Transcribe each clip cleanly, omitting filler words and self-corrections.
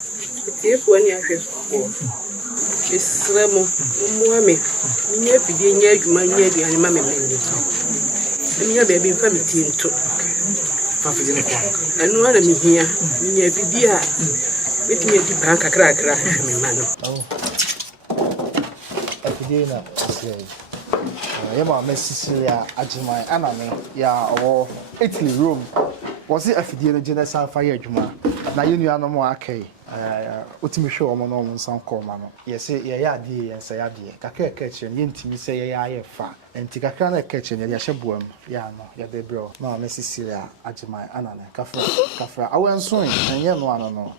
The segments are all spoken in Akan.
If when you have it's Remo, Muame, near Pidi, near my near the animal. And your baby family too. And one of me here, near Pidia, with me at the bank a crack, man. Epidena, say. Yama, Miss Cecilia, Ajimai, Aname, ya, or Italy room. Was it a Fidena Genesis Fire Juma? Now you knew no more, okay. Ultimate show on no some call, Mamma. Yes, yeah, dear, and say, dear. Kaka kitchen, yinti say, I fa, and Tikakana kitchen, and Yashabuam, ya no, ya de bro. No, Miss Cecilia, Ajimai, Anane, Kafra. I went swing, and yan one no.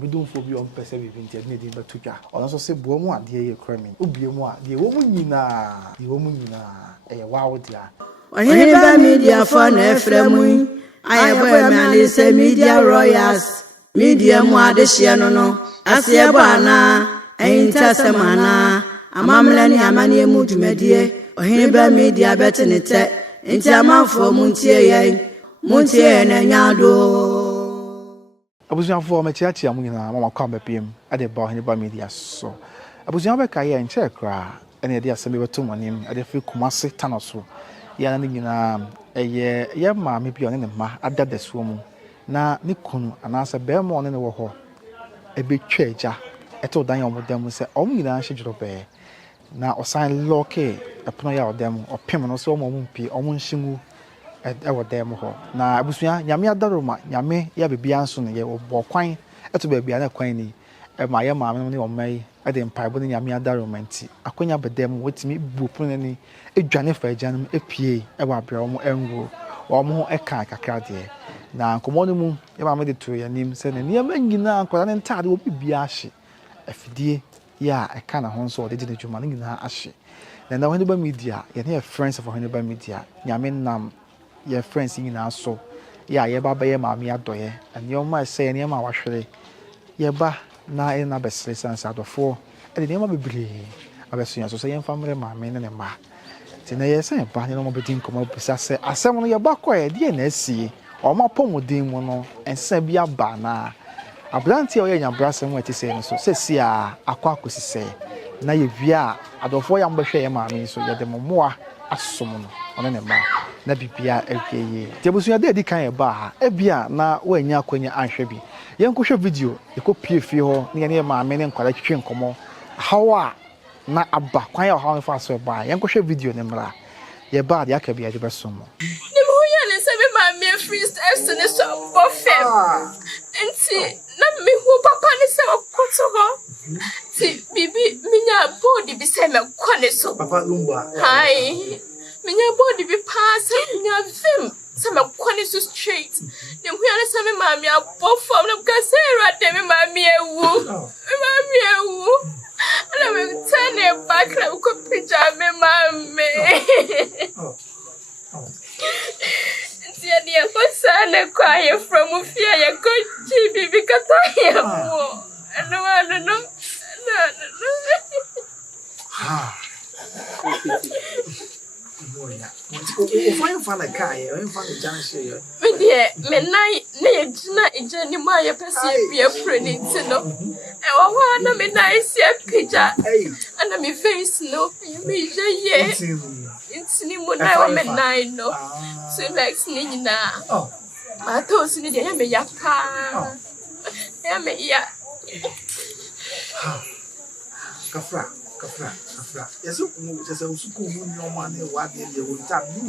We don't for beyond perceiving needing but to ya. Also say, Bomo, dear, cramming. Ubiamo, the woman you a wow, dear. Oheneba Media for Efremu. I am Media Royals. Media Muadeshiano no. Asiabana. Aintasamana. Amamlani amani mudumedie. Oheneba Media betinete. Intiama for Muntie. Muntie Nanyado. Abusian for Machiachi Amuna, Mamma come PM at the Oheneba Media so. Abusian Bekaya in Chekra, and the idea semi to my name at the few Kumasi Tanosu. Yanina a year, mammy be on the ma at that this woman. Na Nikunu and answer bear more than a war. A big treasure. I told Diane with them, we say, only the schedule bear. Now, or sign law K, a pnoya of them, or Pimon or so mumpi, or Munshimu at our demo. Now, Abusia, Yamia Daruma, Yame, Yabi Bianson, ye or Boquine, at baby and a quainy, and my mammy or May. I didn't pie with Yamia Darumenti. I couldn't have them with me, Bupuni, a Jennifer Janum, a PA, a wabber, or more a cardia. Now, Commodium, if I made it to your name, said, and near Mangina, Coran Tad will be Biashi. If dear, ya, a kind of honsor, they didn't you manning in her ashy. Then the Oheneba Media, you're near friends of Oheneba Media, Yamin Nam, your friends in our soul. Ya, ye baba, ye mammy adoye, and your might say, near my washery. Ye ba. Na ena besle sans out of 4 and the name of be abesuya so say family ma me ne ma ti na ye say ba ni no mo bedin komo bisa say asem no ye ba kwa ye de na asie o ma pomodin mu no ensa bia ba na abranti o ye nya brasem wati say no so sesi a akwa akosise na ye via adofo ya mbehwe ye ma me so ye de momoa asom no one ne ma na bibia ekeye ti abesuya de di kan ye ba ha ebia na wa nya akwanya anhwe bi Yankusha video, you could pay for your near my men and collection come how na abba, quite how fast we buy. Yankusha video, Nemra. Your body, I can be at the best summer. Nemoyan and 7 my mere freest essence of buffet. And see, not me who papa is so quote. See, baby, Mina body beside my quaniso. Papa Lumba. Hi, Mina body be passing your film. Some of quaniso straight. Then we are some mammy are both from the Casera, them mammy a woo. Mammy a woo. And I will turn it back like a could pijama mammy. Dear, what's son a choir from Fear, good GB because I am more. And no, I don't know. Fine fun a car, I'm fun to dance here. My dear, midnight, Jenny Maya perceive be a pretty to know. And one of me nice picture, and I'm a face no, you may say, it's Nimona midnight, no. So like Nina. I told you, I am a yaka. I am a yak. Kafra. Yes, there's a school no money, what you will tap you.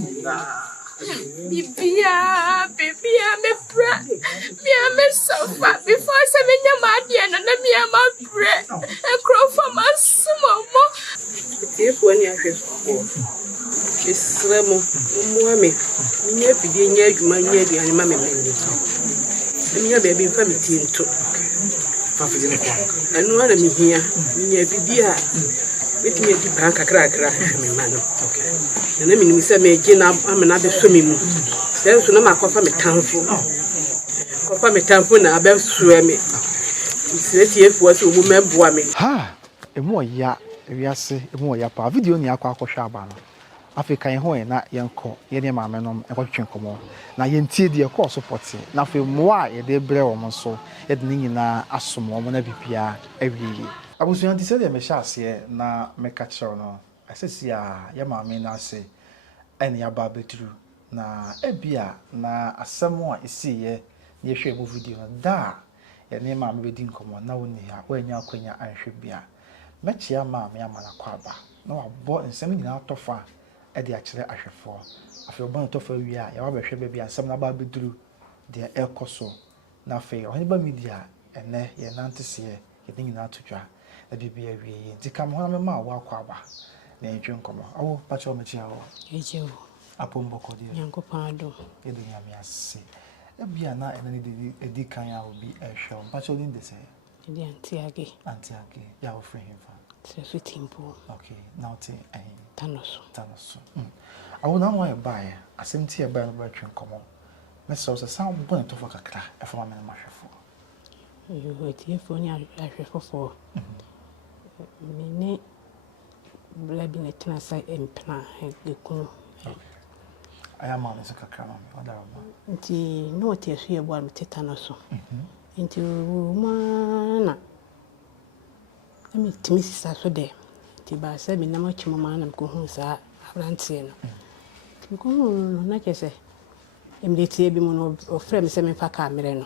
Baby, I'm a brat. Me, I'm a sofa before 7 years, my dear, and me, I'm a bread. A crow from us, some more. If when you have it's Remo, Muame, near Pidi, near my near the animal. And your baby family too. And one of me here, near Pidia, with me at the bank a crack, man. And then we say, I'm another swimming. There's no more coffee townful. Coffee townful now about swimming. It's here for us to remember me. Ha! A more ya, we are say, a more ya, video near Quaco Shabano. Africa in ho na yenko ye ne maame nom ekotwe nkomo na yentie de ekọ support na fe moa ye de bre wo so ye de nyina asomo mo na bibia awie abusuan ti se de me sha ase na me ka kire no asesi a ye maame na ase ene ya ba betru na ebia na asemo a esiye ye hwe mo video no da ye ne maame bedi nkomo na woni ha wanya akwanya anhwe bia mechia maame amana kwaba na wabọ nsem nyina atofa ede akire ahwefo afi oban tofa wi a ya wabehwe ba bia nsem na ba beduru de ekoso na fe Oheneba Media ene ye nantese ye nyina atodwa na bibia wi nti kam ho na me ma wa kwaba na entwe nkomo awo pacho mechia ho ejewo apombo kodi Nyankopon ado ye de nyame ase ebia na ene de edi kan ya obi ehwe pacho ni ndese de antiage ya ofre him fa so timpo okay now ti tanoso awo na wa ba ya asem ti e ba no ba twen komo me so sound bon to for kakra e for ma ma hwefo yo ti fo ni ahwefo fo me ne bla bi ne tena sai empna de kun aya ma ne kakra no oda ba nti no ti so ye bo am tetanoso nti mana emi timi sisa so de ti ba se mi na ma chimo ma na ko hu sa abrantie no ti ko hu na kese emi tie bi mu no ofre mi se mi fa ka mere no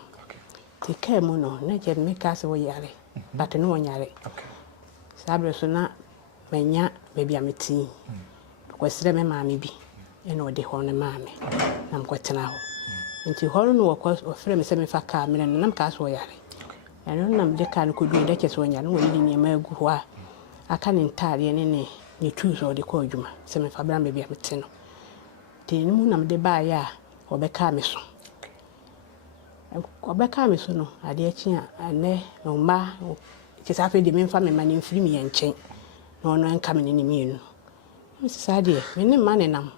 ti ka mu no na je mi ka se wo yare but no wonyare sabre so na menya baby ameti ko sire me ma me bi ene ode ho ne ma me na mkwetena ho nti ho no wo ofre mi se mi fa ka mere no na mka so yare eno nam de kan ko du de kese wonya no woni ni ma agu ho a aka ne ntare ne tools o de ko adwuma se me fa bra me bia mete no te ni mu nam de ba ya obeka me so no ade achi a ne no ma kese afi de me mfa me ma ne mfiri mi yenchen no no enka me ne mi enu nsi sade me ne ma ne nam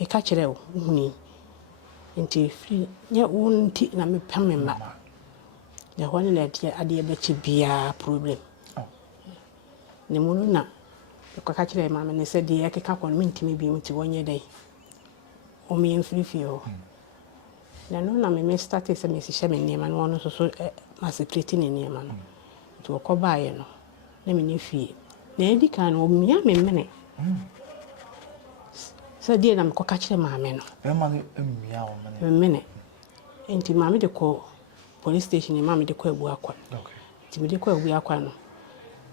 me ka kire wo huni nti firi nya wonti na me pam me ma ya hone na ade be chi bia problem ne munu na ko ka kire ma me ne se de ekeka ko me ntimi bi muti wonye dai o me mfiri o na no na me start se me si me nema no no so ma security ne nema no to ko baaye no na me ne fie na edi kan o mia me mene so die na me ko ka kire ma me no e ma mia o mene enti ma me de ko police station ma me de ko abu akwa ti me de ko abu akwa no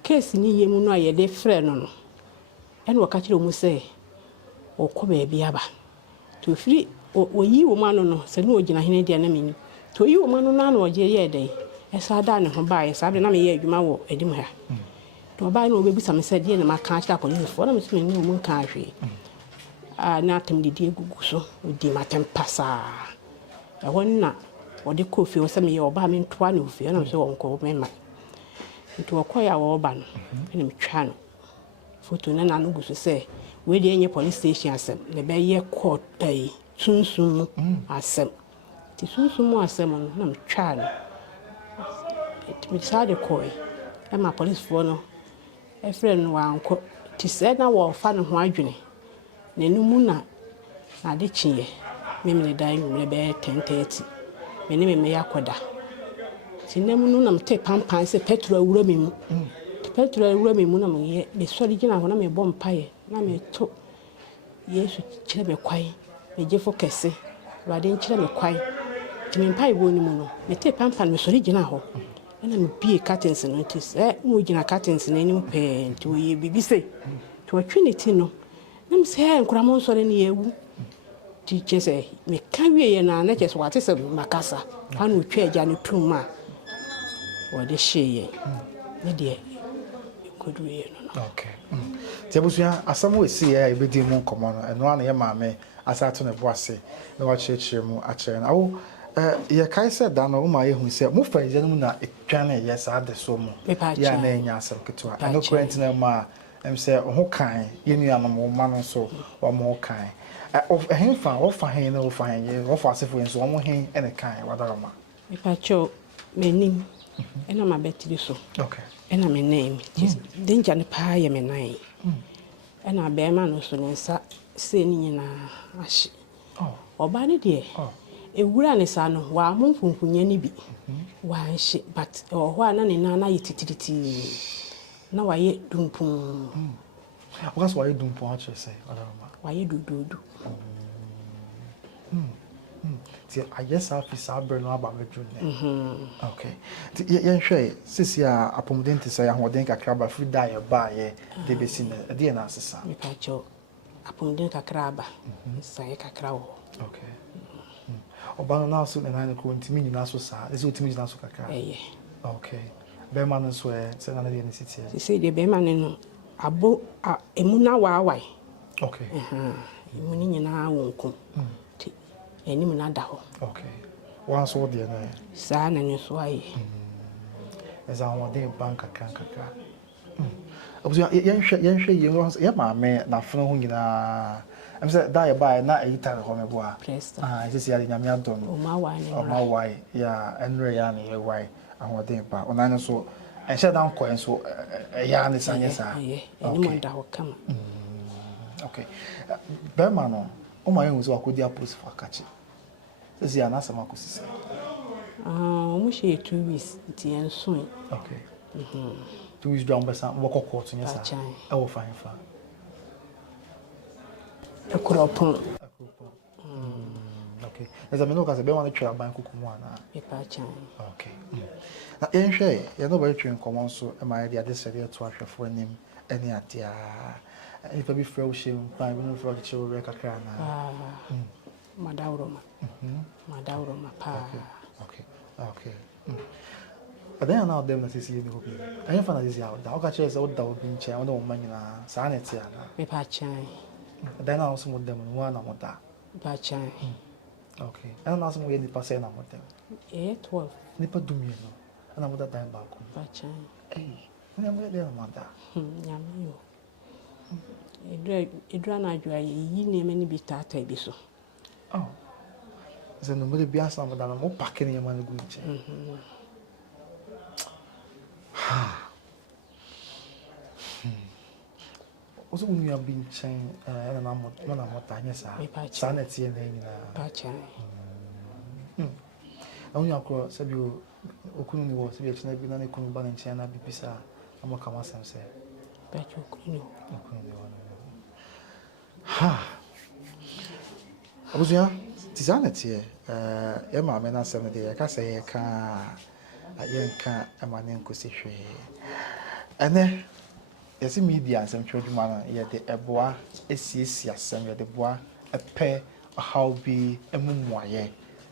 case ni yemu no aye de frɛ no ene wo ka kire mu se o ko ba bi aba to firi o yi wo ma no se no ogina hene dia na meni to yi wo ma no na oje ye dai esa da ne ho ba ye sabe na me ye adwuma wo edim ha to ba na obebisa me se die na maka kira police for na me se me mu ka hwe na atem de egugu so odi matem pasa e wonna odi kofi o se me ye oba me ntoa na ofi na me se wo nko me ma nti okoya wo ba no ene me twa no foto na no guso se we de enye police station asem le be ye court sunsun asem ti sunsun asem no na me twa no ti me sade koi e ma police for no e friend no anko ti se na wo fa no ho adwene na numu na ade chie me me dai me be 10:30 me ne me yakoda ti nemu no na me te pampan se petrol awura me mu petrol awura me mu na me sori gina ho na me bom paye na me to yesu kire me kwai me je focus wade nkire me kwai ti me paye bo ni mu no me te pampan me sori gina ho na me bie curtains no ti se mo gina curtains na ni pe nti o ye bibi se to atwinity no na me se nkura mo sori ni ewu ti chese me ka wie ye na chese wate se makasa anu twa agya no tuma wade sheye ne de kodu ye no okay ti abusuya asamo esi ya ebedi mu komo no eno ana ye maame asato ne boase na wa chechire mu akere na wo ye kai se da no ma ye hu se mu fa je no na etwa na ye sa de so mu ya na enya asem ketwa eno current na ma se ho kan ye nua no mo ma no so wa mo kan of hen fa wo fa hen na wo fa hen ye wo fa se fo nso wo hen ene kan wadarama me pa cho menim ena ma betiri so okay ena me name danger ne pa ye me nai ɛna bɛrima no so ne nsa sɛ ne nyinaa ahye ɔbaa ne deɛ ewura ne sa no wa mo mfunkunya ne bi wa nhye but hɔ a na ne nana yɛ titiriti na wayɛ dumpum Because why do point say wayɛ dududu I guess I feel saber no about me okay yeah hwɛ sisi a apomden te sɛ ahoden kakra ba free die ba ye de be sin e de na asesa me pa cho apomden kakra ba sai kakra wo okay Oba na so na na ko ntimi nyina so sa ese otimi nyina so kakra okay be man so se na de ne siti se de be man no abo emu na waawai okay emu ni nyina wonkum ti enim na da ho okay one so de na sa na ne so aye eza won de bank kakra obuso yenhwe ye ma me na funu ho nyina am say da ye buy na eyita ho me boa ese ya nyame adon o ma wai ya enre ya na ye wai ahoden ba onan so enhye dan ko enso ya ne sanye sa enim da ho kama okay Berma no o ma yen so akodi apos for kachi ese ya na sama ko sisi o mu she 2 weeks ti enso okay 2 weeks down besa wo kokko nya sa e wo fan fa ekropon okay eza me no ka se be wan twa ban kukumu ana e pa chan okay na yenhwe ye no ba twa nkomo so e ma ya de sere to ahwefo anim ene atia e fa bi frɛ shim pa bi no frɛ ki chewo kakra na madawroma pa okay Adan na dem na sisi ye bi hobi anya fa na sisi a da o ka chere se o da obi nche o na o manyina sa na tia na me pa chan Adan na so mo dem no na mo da pa chan okay ana na so mo ye ni pa se na mo dem 12 ni pa dumie no ana mo da dan ba ko pa chan ni mo ye de na mo da nyame yo edra na adwa yi ne me ni bi tata bi so ze no mo de bia sa mo da mo pack ni ma na gu nche Oso unyu ambi nchen na mo na mo ta nya sa na tie na nyina pa chan onyu akro sabi okunu ni wo sabi china bi na ne kunu ba nchen na bibisa amo kama sam se pa cho okunu ni wo Abuja tizana tie e ma me na sam de ka se ye ka ayenka amane nkosi hwe ene yesi media asem twodwuma na ye de eboa esiesi asem ye de boa epe how be emumuaye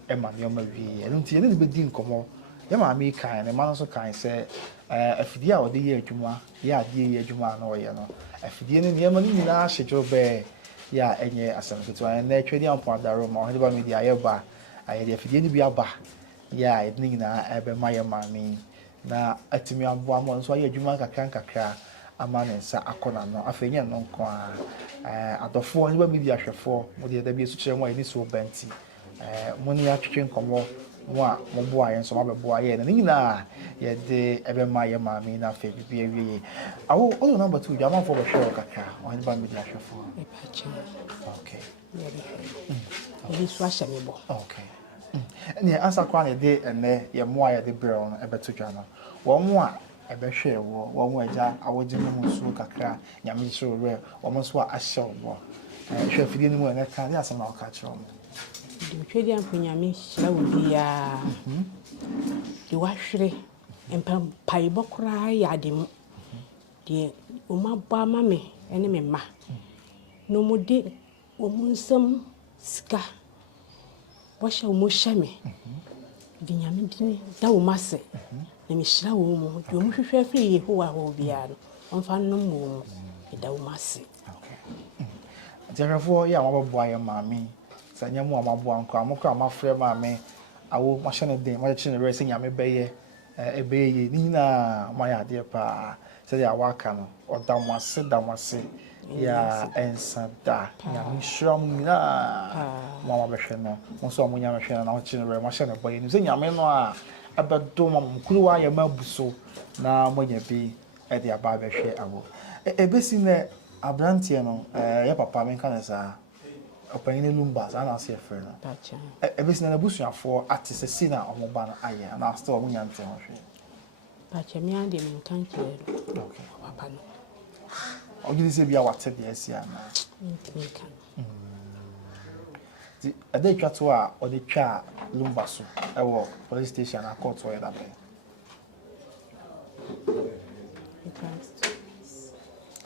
ema ne oma wi eno nti ye ne be di nkomo ye ma me kan ne ma so kan se afidie a ode ye adwuma ye ade ye adwuma na oye no afidie ne ne ma ni nyina hyedwo be ya enye asem ketewa na twedi ampo adaro ma Oheneba Media ye ba aye de afidie ne bi aba ya edni na ebe maye mami na atimi aboa mo nso aye adwuma kakra amane nsa akona no afenye no nko adofo Oheneba Media hwefo mo de da bi esu kire mo ani so banti mo ni atwetwe nkomo mo a mo boa ye nso ma beboa ye na nyina ye de ebe maye mami na fe bi awie awo o number 2 jama for the show kakra Oheneba Media hwefo okay Ele swa shamebo okay ni ansa kwa na de ene ye moa ye de brown ebeto dwa no wo mo a ebehwe wo mo agya awoje mu so kakra nyame so re wo mo so a ahye wo hwe fidie ni mu ene ka ya asema ka kire wo de twedi ampunyame hyira wo bia de wahwere empam paibo kra ya de mu de o ma ba ma me ene me ma no mo de o mo nsam sika washa umoshame dinyame dini da wo mase na me hyira wo mu de mo hwehwe afiri Yehowa ho bia no onfa no mo da wo mase okay jerafo ya mababo aye maami sanya mu amabo anko amokra amafre maami awo machine den ma chine re se nyame beye ebeye ni na ma ya de pa se ya waka no odamase ya ensada nyame shram na mama behwe no mo so mo nyame hwe na chine re machine boye ni se nyame no a abedo mam kuru aye mabuso na mo nya bi e de aba behwe awo ebesi ne Abrantie no ya papa men kan sa opanyine lumba sa na se frɛ no Pacha. ebesi na busuafo atise si na omoba no aye na sto omunya nte ho hwe Pacha mi ande mi kan kire. okay Papa no. ogidi se bia wate de asia na Mi kan. di ade twato a ode twa lumba so ewo police station na court wo da be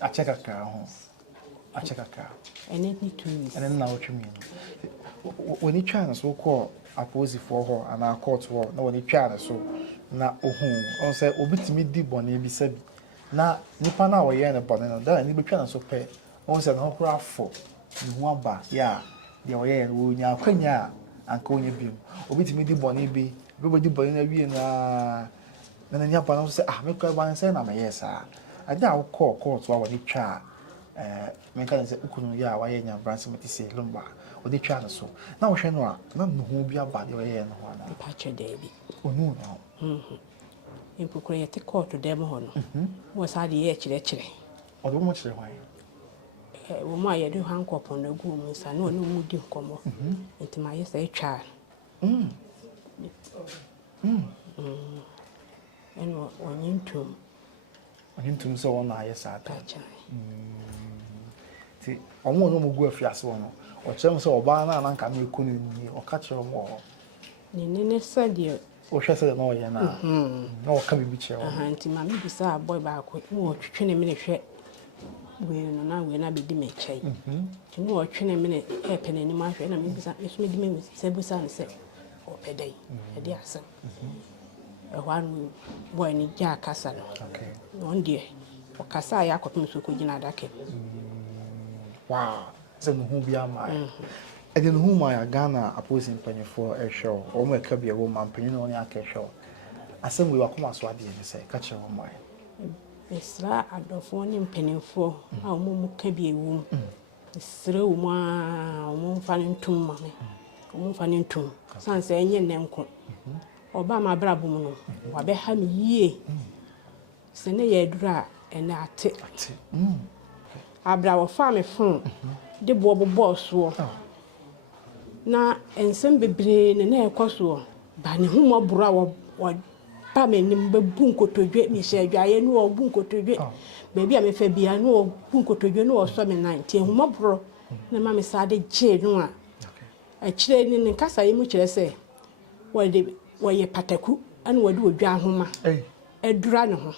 a cheka ka ho a cheka ka And it need 2 weeks. and then na otwe mi no when you try na so call apose for ho ana court ho na when you try na so na ohun on say obitimi di bone bi sabi na nipa na wo ye na bone no da ni betwa na so pe on say na ho kra fo ni ho aba ya de wo ye wo nya akwanya anka onya bim obitimi di bone bi di bone na wie na nya pa na so say me kra ba say na me yes ada wo call court wa ni twa me kan say ukunu ya wa ye nya branch meti say lumba o de twa na so na wo hwe no a na no ho bi aba de wo ye no ho ana Pacha David. onu no Impukure yete court dem ho no. Wo sa de ye kire. o do mo kire hwan Wo ma ye de hankopon na gu mu sa no mu di nkomo. Enti ma ye say twa. Eno onyintum. ontum so won na ye sa ta Pacha. ti omo no mo gu afiase won no o chem so oba na nka me ku ni o ka kire mo Ni ne sa de o hwe se na o ye na na o ka bibi kire aha nti ma me bisa boy ba ko wo twetwe ne me ne hwe we no na we na be di me chai nti no wo twene me ne e pe ne ma hwe na me bisa me so me di me se busa ne se o pe dai e di asem e wan boy ni ja kasa no okay on die o kasa ya akopim so ko gina adake wow se no hu bi ama e de no hu ma ya Ghana opposing panyefo e show o mo ka bi e wo ma panyin no ne aka show asem we wakoma so ade ne se ka kire wo mai Esra adofo ne mpanimfo a omo ka bi ewu esra wo ma omo fa ne ntum ma me omo fa ne ntum sanse enye ne nko oba ma brabo mu no wa be ha me yie se ne ye dura ene ate abra wo fa me fon de bo so na ensem bebre ne na ekoso ba ne humo bura wo pa me nim be bunkotodwe mi se adwaye no o bunkotodwe baby a me fa bia no o bunkotodwe no o so me 19 humo bro na ma me sade je no a kire ni ne kasa yi mu kire se wo ye pataku an wo de odwa homa edura ne ho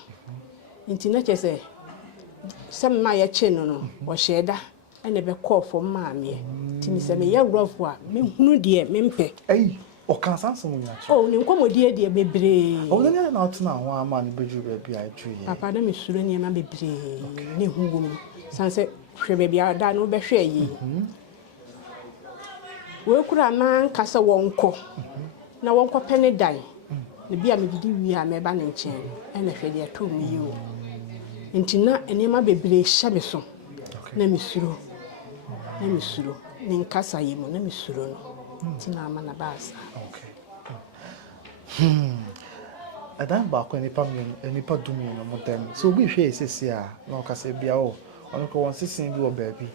nti na kire se sem ma ye che no wo sheda ene be call for ma me nti mi se me ye rough a me hunu de me mpe o kan sanso mu nyacho oh ni nkomodie de bebre o na na otuna ho ama ne beju bebi a tru ye papa na me suro ni ma bebre ne hugo sanse hwe bebi a da no be hwe yi we kura man kasa wonko na wonko pene dan ne bia me didi wi a me ba ne nchen ena hwe de to mi yi o ntina ene ma bebre hye me so na me suro ne kasa yi mo na me suro no tina ama na basa okay adan ba ko nipa dumi no motem so obi hwe esese a na okasa bia o ono ko won sesen bi o baabi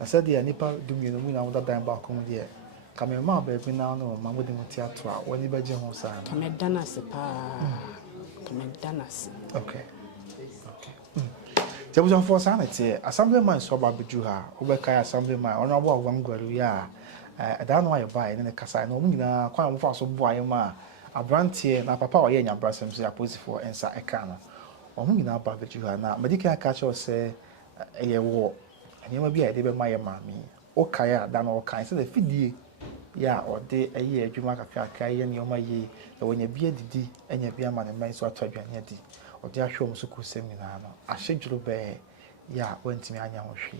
asade ya nipa dumi no mu na woda dan ba ko mu de kame ma baabi na no ma mo de muti ato a woni ba je ho sa kame dana se pa kame dana se okay Jabujan for sanity assemblyman so ba beju ha obeka assemblyman ono abo wangwaru ya da no aye bai ne kasa no mu nyina kwan mo fa so boaye ma abrantie na papa o ye nya brasem so aposifo ensa eka no o mu nyina ba beju ha na medika ka cho se eye wo anyema bi a de be ma ye mami o kaya da no o kan se the fidie ya o de eye adwuma kakaka ye ne o ma ye da wonya bi adidi enya bi ama ne man so atwadwane di o de ahwe so ku seminar no ahyedwuro be ya wantimi anya ho hwe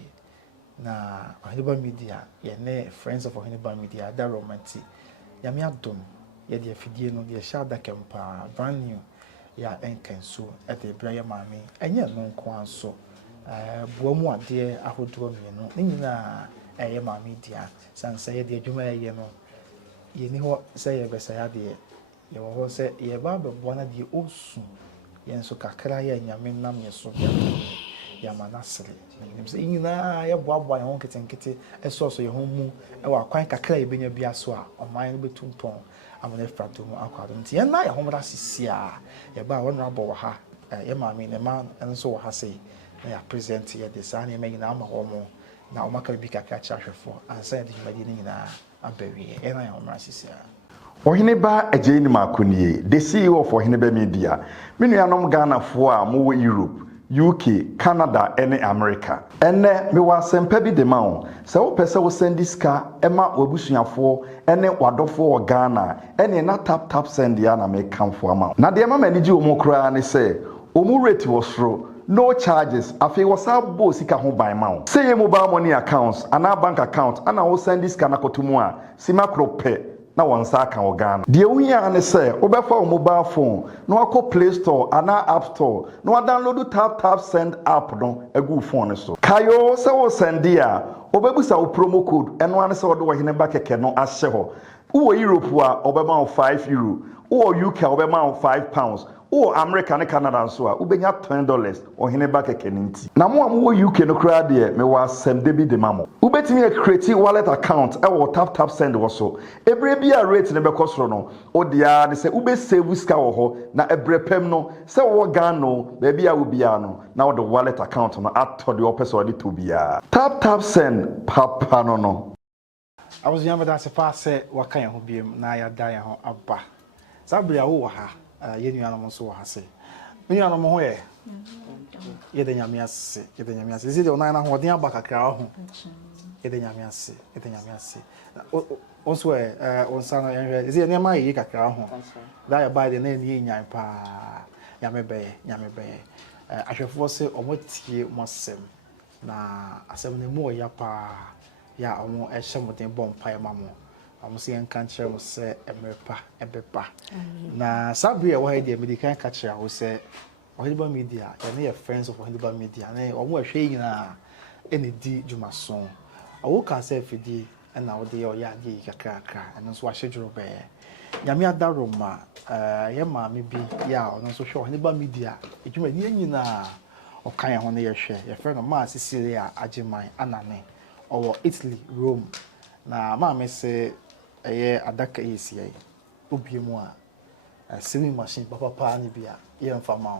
na Oheneba Media ye ne friends of Oheneba Media da romantic ya me adom ye de afidie no ye sha da kempa brand new ya enkenso e de bra ye mami enye no nko anso buamu ade ahodoro mienu ne nyina eye mami dia sanse ye de adwuma ye no ye ni ho se ye be saya de ye wo se ye ba be bona de osu yenso kakra ya nyame nam ye so yamanasere nim say nyina ye boaboa ye ho ketenkete eso so ye ho mu e wa kwan kakra ye benya bia so a oman no betumpon amana frato mu akwado nti ye na ye ho mra sisia ye ba wonu abo wa ha ye maami ne ma enso wa ha sei na ya present ye de sa na ye nyina ama ho mo na o maka bi kakra chahwefo ansa ye de himadi ni nyina abawie ye na ye ho mra sisia Oheneba Ejeni Makunie, the CEO of Oheneba Media. Minuanom Ghana for mo Europe, UK, Canada, and America. Ene me wa sempa bi de ma wo. Se wo pese wo send sika ema wabusuafo ene wadofo Ghana. Ene na tap send ya na me kamfo ama. Na de ma maniji omo kra ne se, omo rate wo soro. No charges. Afi wasa bo sika ho ban ma wo. Say your mobile money accounts, ana bank account, ana wo send sika na kotumu a, sima krope. Na wansa kan Ghana. Die wuya ne say obefa o mobile phone na wako Play Store ana App Store na wa download tap send app no egu phone so. Kayo se wo send dia obebusa o promo code eno ane se wo de Oheneba keke no ahye ho. Wo Europe a obema €5, wo UK obema £5. Oh, America and Canada so ubenya $20 Oheneba keke nti. Na mo am wo UK no kra de me was sem debi de mamo. Ubetimi a create wallet account e wo tap send wo so. Ebre bi a rate ne bekosoro no. O dia de se ube save sika wo ho na ebre pem no se wo gan no be bia wo bia no na wo the wallet account no atto de opeso de to bia. Tap send papa no. I was young that se fa se waka ye ho biem na ya da ye ho aba. Sabria wo ha ye nuanom so ha se nuanom ho ye de nyame ase zi de onan na ho den aba kakra ho ye de nyame ase also on na yenhwe zi ne ma ye kakra ho da ya ba de na ni nyan pa nyame be ahwefo se omotie mosem na asem ne mu ya pa ya omo ehye moden bom pa ya mamo amusi enka nkyere mo se emepa ebepa na sabri e wa de medical catcher wo se Oheneba Media ya na your friends of Oheneba Media na omo ahwe nyina ene di dwumason awo ka se fidi na wo de ya de kakra eno so ahwedwuro be nyame adaroma ye maame bi ya ono so hwe Oheneba Media edwuma ni nyina okan ya ho na ye hwe ye friend ma Cecilia Ajiman anane owo Italy Rome na maame se eye adaka yesiye obiemu a sewing machine papa ni bia ye mfama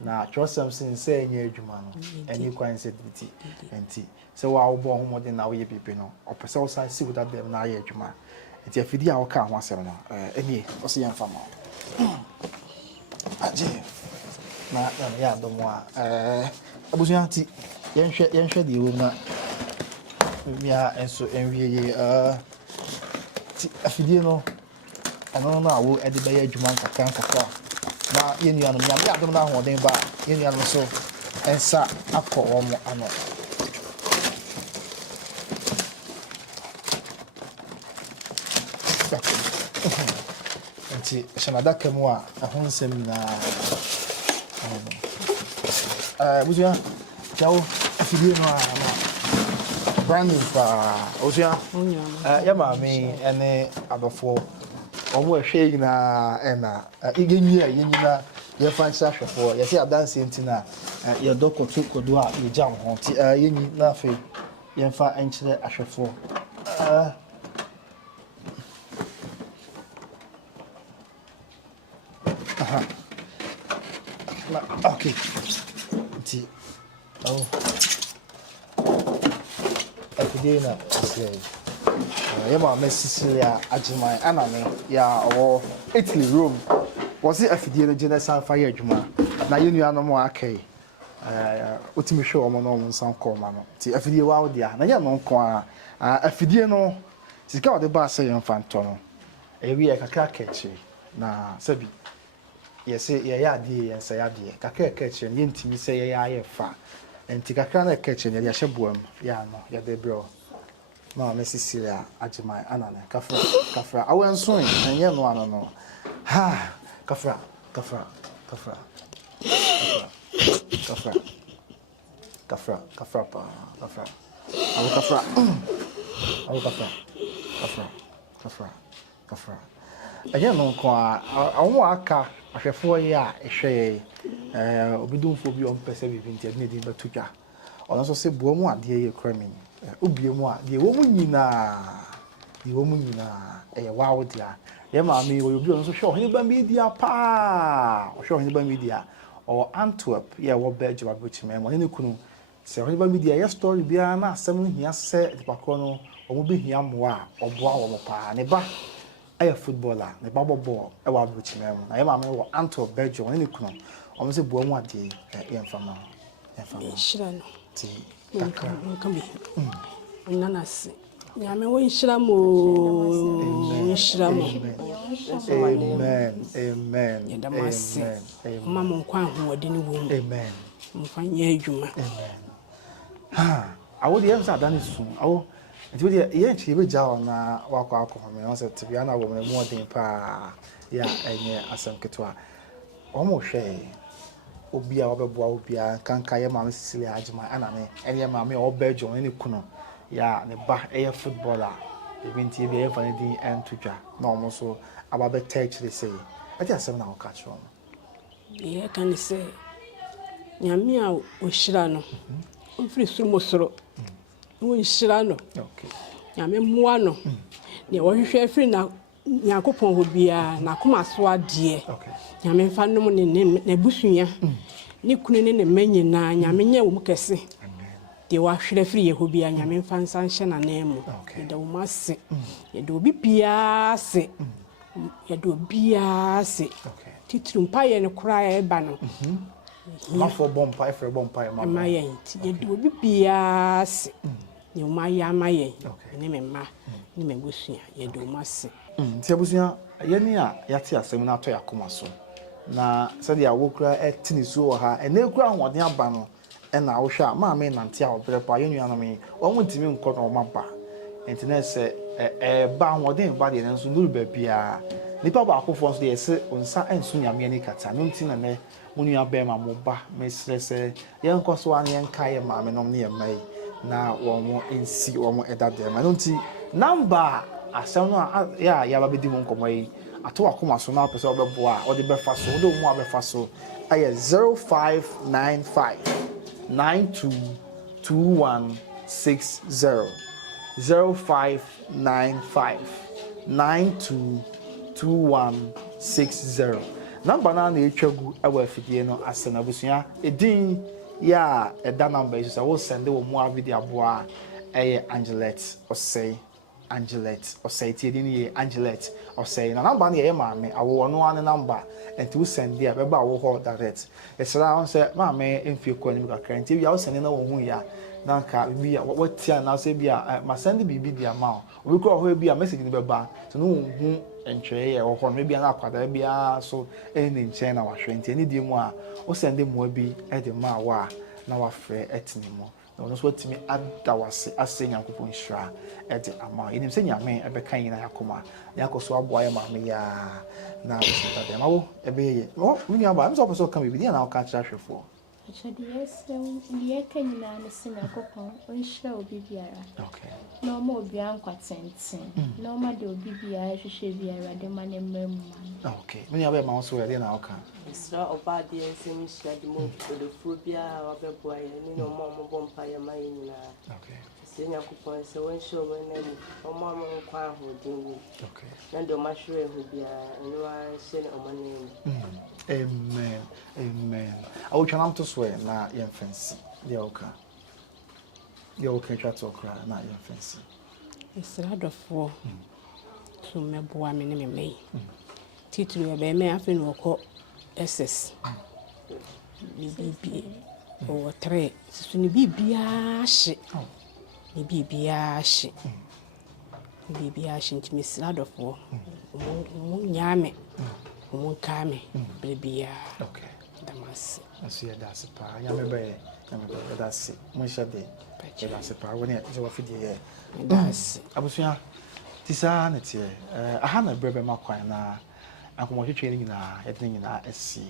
na trosam sin se enye adwuma no eni kwan se diti enti se wa wo bo ho na wo ye bibi no opese wo san si wuda dem na ye adwuma enti afidi a wo ka ho asem no eni wo se ye mfama aje na ya domo a abusuan ti yenhwe di wo na mia enso enwie afidie no ano na wo ede be adwuma nkaka na yenuanom nyame adom na ahoden ba yenuanom so ensa akọ wo ano enti shamada kemu a ahonsem na buja ciao afidie no brand new osia ya maami ene abafo omo ehwe na ena igenyi a yenyina ye fansa hwefo ye se adanse ntina ye dokoto kodo a ye jam ho ti yenyi na afi ye fa enkyere ahwefo na okay ti Akudena say yema Cecilia Ajiman aname ya owo Italy Rome was it afidie no gene san fa ye adwuma na yenuanom akai otimi hwe omo no nsan koma no ti afidie wa odia na ye no nko a afidie no sika ode ba say mfanto no ewi e kakra kachi na sabi ye say ye ya die ye say ya die kakra kachi ye ntimi say ye ya ye fa enti kakra na kachi ne ya hyebuam ya no ya de bro ma Cecilia Ajiman anane kafra awenso enye no ano no ha kafra pa kafra awu kafra ɛyɛ no nko a ɔmo aka ahwɛfoɔ yi a ɛhwɛ obidumfo bi ɔmpɛ sɛ bibi nti ɛde ne din bɛto dwa ɔno nso sɛ boa mu adeɛ yɛ kora mi obie mu a deɛ wɔ mu nyinaa ɛyɛ wow dia yɛ maame wɔ obi ɔno nso hwɛ Oheneba Media paa ɔhwɛ Oheneba Media ɔwɔ Antwerp yɛ wɔ Belgium abɛkyima mu ɔne ne kunu sɛ Oheneba Media yɛ story biara na asɛm no hia sɛ nipa korɔ no ɔmo bi hia mmoa a ɔboa wɔn paa ne ba ɛyɛ footballer ne ba bɔ bɔɔl ɛwɔ abɛkyima mu na yɛ maame wɔ Antwerp Belgium ɔne ne kunu ɔmo sɛ boa mu adeɛ yɛ mfama nhyira no ti nka bi nana se nyame wo nhyira mo nhyira mo amen yɛdamase ma mo nkwa ahoɔden ne wɔ mu amen mfa nyɛ adwuma awo de yɛmsa adane su awo nti wode yɛ nkye bɛgya hɔ na wakɔ akɔhome ɔ sɛ tebea no wɔ mu ɔden paa yɛ a ɛnyɛ asɛm ketewa ɔmo hwɛ obi a wɔbɛboa obi a kanka yɛ maame Cecilia Agyeman ana ne ɛne maame a ɔbɛ John ne kunu ya ne ba ɛyɛ footballer ebi nti ebi ɛyɛ fa ne din ɛnto dwa na ɔmo so aba bɛtɛ akyire sɛ ɛte asɛm na wɔka kyerɛ ɔmo yɛ ka ne sɛ nyame a ɔhyira no ɔmfiri soro mu soro ɔnhyira no nyame mmoa no ne wɔhwehwɛ afiri na Nyankopɔn hɔ biara na akoma so adeɛ nyame mfa nom ne n'abusua ne kunu ne ne mma nyinaa nyame nyɛ wo mu kɛse deɛ wahwerɛ firi yɛ hɔ biara nyame mfa nsa nhyɛ n'anan mu yɛda wo mu ase yɛda obi biara ase yɛda obiara ase titiri mpayɛ no koraa ɛba no mafo bompa efre bompa ma yɛn nti yɛda obi biara ase ne wo ma yɛ ama yɛn ne me mma ne me busua yɛda wo mu ase nti abusua yɛni a yɛate asɛm na atɔ yakoma so na sɛdeɛ awokura ɛtene so wɔ ha ɛna ekura ahoɔden aba no ɛna wohwɛ a maame nante a ɔbrɛ pa yɛn nuanom yi wɔn ntumi nkɔ na wɔn aba nti na sɛ ba ahoɔden ba deɛ nso nuru baabi a nipa baakofoɔ nso deɛ yɛsɛ nsa nso nyame ani kata no nti na nɛ mo nua bɛrima mo ba mesrɛ sɛ yɛnkɔ so a yɛnka yɛ maame nom ne yɛ mma yi na wɔn nsi wɔn ɛda dɛm no nti namba asɛm no a yɛaba bɛdi mu nkɔmmɔ yi ato akoma so na apɛ sɛ wɔbɛboa a wɔde bɛfa so wode mu a bɛfa so ɛyɛ 0595 922160 0595 922160 number na etwa gu ɛwɔ afidie no ase na busua edin ya ɛda number yi so sɛ wo send wo mu a video aboa ɛyɛ Angelet Osei tie din ye Angelet Osei na number na ye maame awo no ane number enti wo send dia beba wo ho direct esra on se maame emfie ko anim kakra enti bia wo send na wo hu ya na ka bia wo tia na se bia ma send bibi dia ma obi ko ho bia message ni beba so no hu entwe ye wo ho no bia na akwada bia so eni nchen na wahwe enti eni die mu a wo send mu abi e de ma wa na wafre etini mu na ono so timi adawase ase Nyankopɔn hira ede ama enim se nyame ebeka yina yakoma yakoso aboa ya maame ya na wosita dem awo ebeye o mini aba am so person kan bibi na aka kira hwefo Liye kanyina ne Nyankopɔn onhira obi biara na mo obi ankwatenten na mo de obi biara hwehwe biara de ma ne mmam mini aba ma so ya na aka Isra oba de ensem hira de mo de furo biara wabɛboa yɛ ne no mo bompa yɛ ma yɛ nyinaa se Nyankopɔn se wonhira obi na ni mo nkwa ahoden na de ma hwere ho biara no anhyɛ ne ɔmane amen I will try to swear na yɛn fancy de oka twa to okra na yɛn fancy Isra dɔfo to mɛboa me ne me mai titiri ya bɛmɛ afi no kɔ SS bibi o 3 so ni bibia hye ni bibia hye ntimi Isra dɔfo mo nyame mo kame bibia damas asia das pa nyame bɛ das mo hyade das pa woni je wa fidie ye das abusua tisa na tie aha na brebe makwan na akomotwetwe ni nyina yɛde nyina asi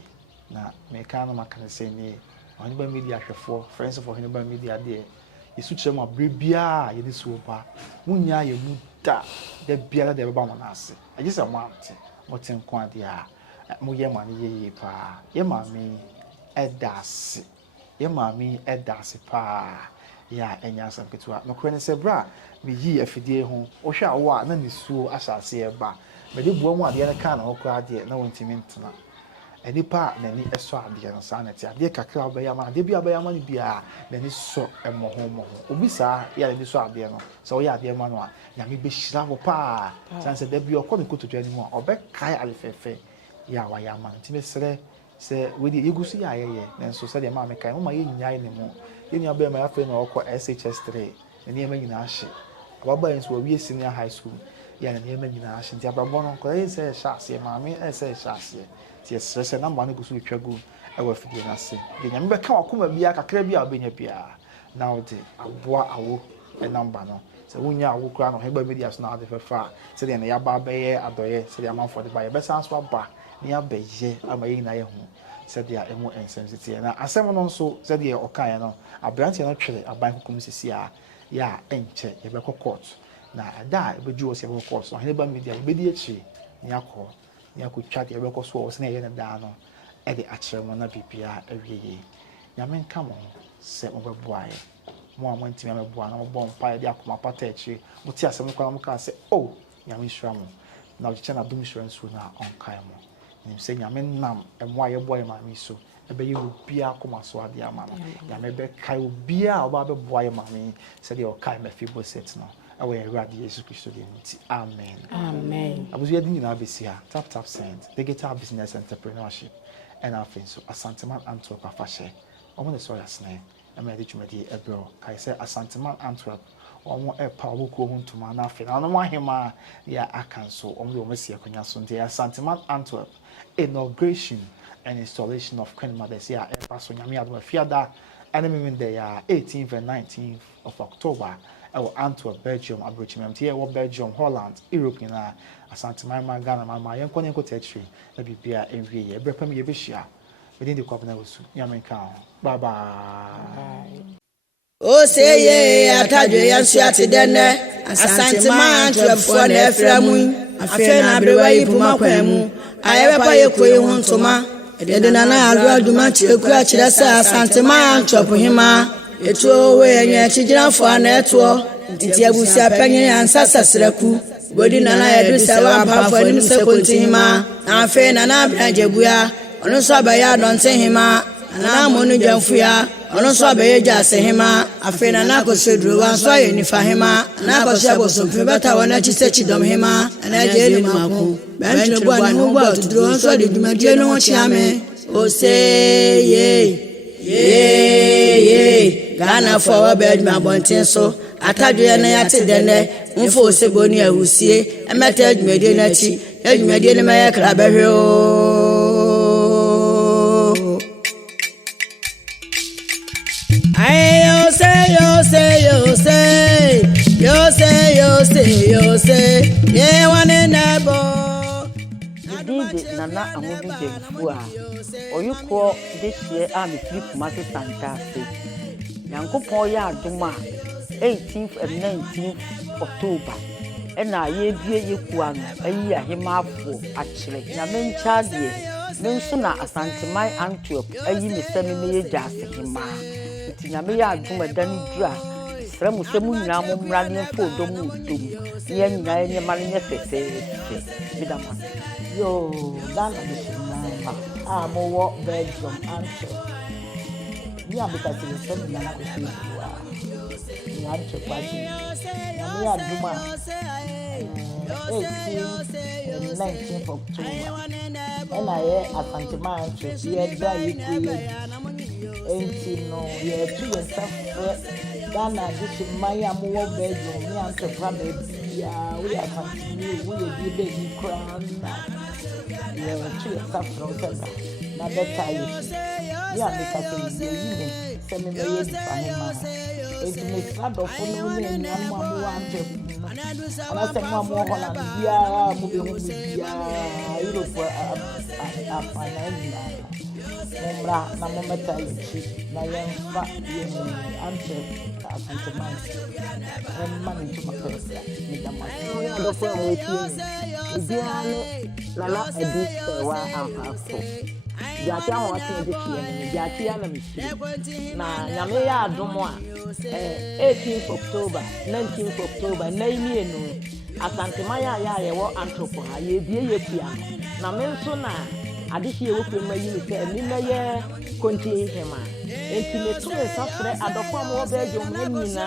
na meka na makane sɛ ni Oheneba Media hwefo friends of Oheneba Media de yesu kyerɛ mu abrebia yɛde suo ba munya yɛ mu da biara de bɛba mo na ase agye sɛ mo ante moten kwa dia mo ye ma ne ye pa ye ma mi edase ye ma mi edase pa ya enya sampetwa no kwen se bra me yi afidie ho wo hwa wo a na nisuo asase e ba me de buo mu ade ne ka na wo kra ade na wontimi ntena enipa na ni eso ade no sa na ti ade kakra obeya ma ade bia obeya ma ni bia na ni so emoho obi sa ya ni so ade no so ya ade ma no a na me be hira wo pa san se de bia okọ me kotodwa ni mu a obe kai alefefe ya wa ya ma ntime sere se we di yegusi ya ye na so se de ma me kai mo ma ye nyai ne mu ye nya be ma ya fe na okọ SHS3 na ni ma nyina ahye ababa yin so we senior high school ya na ni ma nyina ahye nti ababo no ko ye se shase ma me se shase ti esese na mba no gusu twagu ewa fidie na se de nya me be ka wakoma bia kakra bia obenya bia na odi aboa awo e namba no se wonya awo kra no heba media so na ade fefa se de na ya ba beye adoye se de amanfo de ba ye be sanso aba ni abeye ama ye na ye hu se de a emu ensensity na asem no nso se de okan no abrante no twere aban hukum sisi a ya enche ye be court na da e be ju o se be court so Oheneba Media be di echi ni akọ ya ku chat ya be ko so o se na ye na da no e de akere mo na bibia awieye nyame nka mo se mo be boaye mo a mo ntimi me boa na mo bom pa ya de akoma pata echi mo ti asem kwa mo ka se oh nyame hira mo na o chicha na dum insurance na on kai mo nim se nyame nam e mo aye boy ma mi so e be ye obi akoma so ade ama no nyame be kai obi a oba be boaye ma mi se de o kai me fi bo set no awe Eradi Jesus Christ de nti amen Amen. abuzu yedi nyina besia tap send digital business entrepreneurship and afin so Asanteman Antwerp afashe omo ne so yasne ema de twumadi ebro kai se Asanteman Antwerp omo epa obuko huntuma na afin na no ahema ya akanso omo de omo sie akonya so nti Asanteman Antwerp inauguration and installation of Queen Mothers ya epa so nyame adoma fiada enemy in the 18th and 19th of October Antwerp, Belgium, Abrochimem, here, Belgium, Holland, Europe, Asanteman, Ghana, Mama, Young Congo territory, let be beer every year. Brepem Yevishia within the Copenhagen, Yaman. Bye bye. O say ye atadwe yansuate denne Asanteman Antwerp for na eframu afi na abrewa yipuma kwamu ayeba yekoyi hontoma edede na na aduma chekura kire sa Asanteman Antwerp hima etu we enye chigira fo na eto nti abusi apanye ansa sasraku bodi na na yedu sawa pafo nim se kontima afi na na abrajebua ono so abaya donse hima na monu jamfuya ono so abeye jase hima afi na na kosedru wan so ye nifa hima na koshe bosomfe beta wona chisechi dom hima na je ni mako benjo bua ni mugba tudro so de dwumadie no chiame o say ye Ghana for bed my bontin so atadwe na yate dene mfo oseboni ahusie emeta adwumade na chi adwumade ne me kra behwe o ay yo say ye wane na bo nana amobi jemfu a oyuko dehie a me flip market santafe yankopon ya adoma 18th and 19th October ena ye bie yekua no ayi ahemafo akire na mencha de menso na Asanteman Antwerp ayi me semi me yejase hema nti na me ya adoma dani dura sremu semu nyina mo mra ne fo domu dum ye nyina ye ma ne fese bidama yo Ghana dissemination mo Belgium Antwerp ni abikati le semi na ko fi wa ni Antwerp baji na me aduma 19th October and I Asanteman Antwerp ye da yikuye enti no ye tu ye safre Ghana dissemination mo Belgium ni Antwerp ba bia we are continue we dey be the crown ye tu ye safre senda na beta ye ya abikati ye semi me ye di fahima enti me slado fo no ne nyan mo amu Antwerp ana se mo amu Holland bia mo be hu bia Europe afana Mumbra na mometa ichi na yemfa yemu ante asanteman man into my face ni dama do for mo tie ibiano na la edu wa amfafo jati awon ati de tie ni jati ana mi na nyame ya adom a 18th October 19th October na imi enu asanteman ya yewo antropo ha ye bie ye pia na me nso na adihie wo pema yi ni se ni na ye konti hema enti me to safre adofo am wo beje mo nyina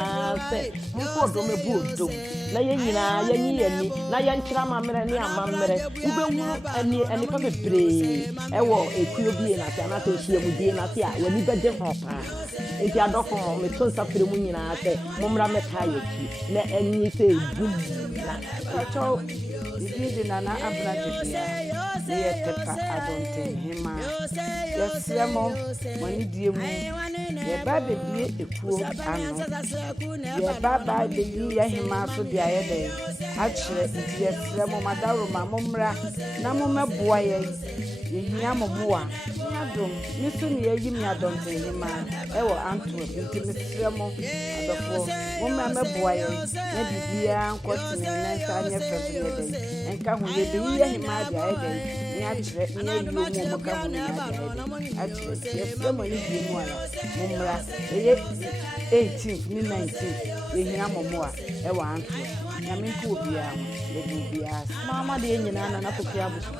se mfo do mebu odom na ye nyina ye nyi yani na ye nkyira mamere ne amamere ubewu ani pa bebre ewo ekuo bie na se na se hie mu die na se a wani beje ho pa enti adofo me to safre mu nyina se momra meta ye ki na enyi se bum na acho bibi na na abraje ye tepa adonte hima yesemo mani die mu ye ba bebie ekuo ano ye ba bebi ye hima so dia ye de akire nti yesemo madaro ma momra na momeboa ye hia momoa nyadom nisu ni ye yimi adonte hima ewo Antwerp nti mesemo adofo momra meboa ye na bibia nkotine na nsa anya fefe ye de enka hu ye de ye hima dia ye de ni akire ni ye mu mo ka hu ni akire yesemo ni bi mu ala momra ye 18th ni 19th ye hia momoa ewo Antwerp nyame nko bia mama de nyina na nakofia busu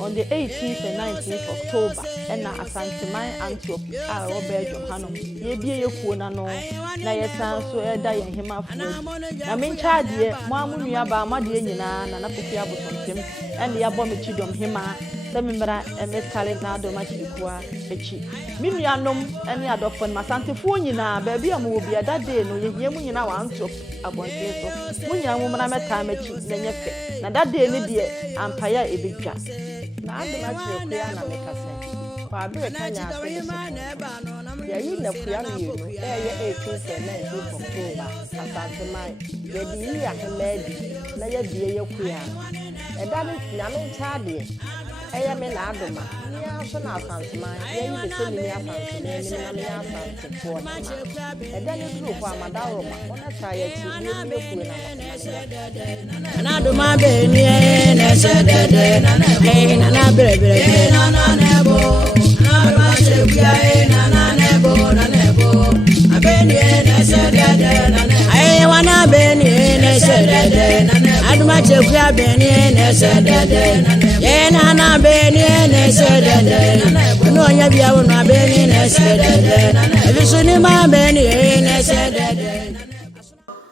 on the 18th and 19th October and na asanteman Antwerp a Roberto Hanom ye bie ye kuo na no na ye san so eda ye hema fu na me ncha de mo amunua ba ma de nyina na nakofia busu ntem and ya bo me chidom hema semimra emekale na do ma chidikua echi minuanom ene adofon masantefu nyina ba bia mo obi ada de no ye hia mu nyina wa Antwerp abonte so munya mu mra meta machi na nyefe na dade ne de ampaya ebedwa na ade na chire kuya na mekase kwa be kanya ya yi na kuya no yenu ye 18th and 19th October asantemai ye di ya hemedi na ye die ye kuya eda ne nyame chade eya me na adoma ya so na asantemai ye yi be so ni asantemai ni na me asantemai eda ne duru kwa madaro ma wona cha ya chi ni me kuwe na adoma be ni na shedede na na berebere na nebo na ma chebia na nebo abeni na shedede ai wana beni na shedede adoma chebia beni na shedede ye na beni na shedede no nya bia wo na beni na shedede ebisuni ma beni na shedede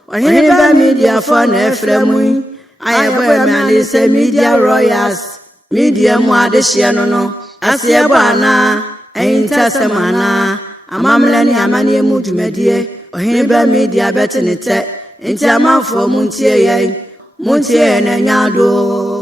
Oheneba Media for na efremu ayebo me say media royals media mu adehye no asebo ana entasema amamla ni amane mu dwumadie Oheneba Media betenete enti amanfo mu ntie ye na nyado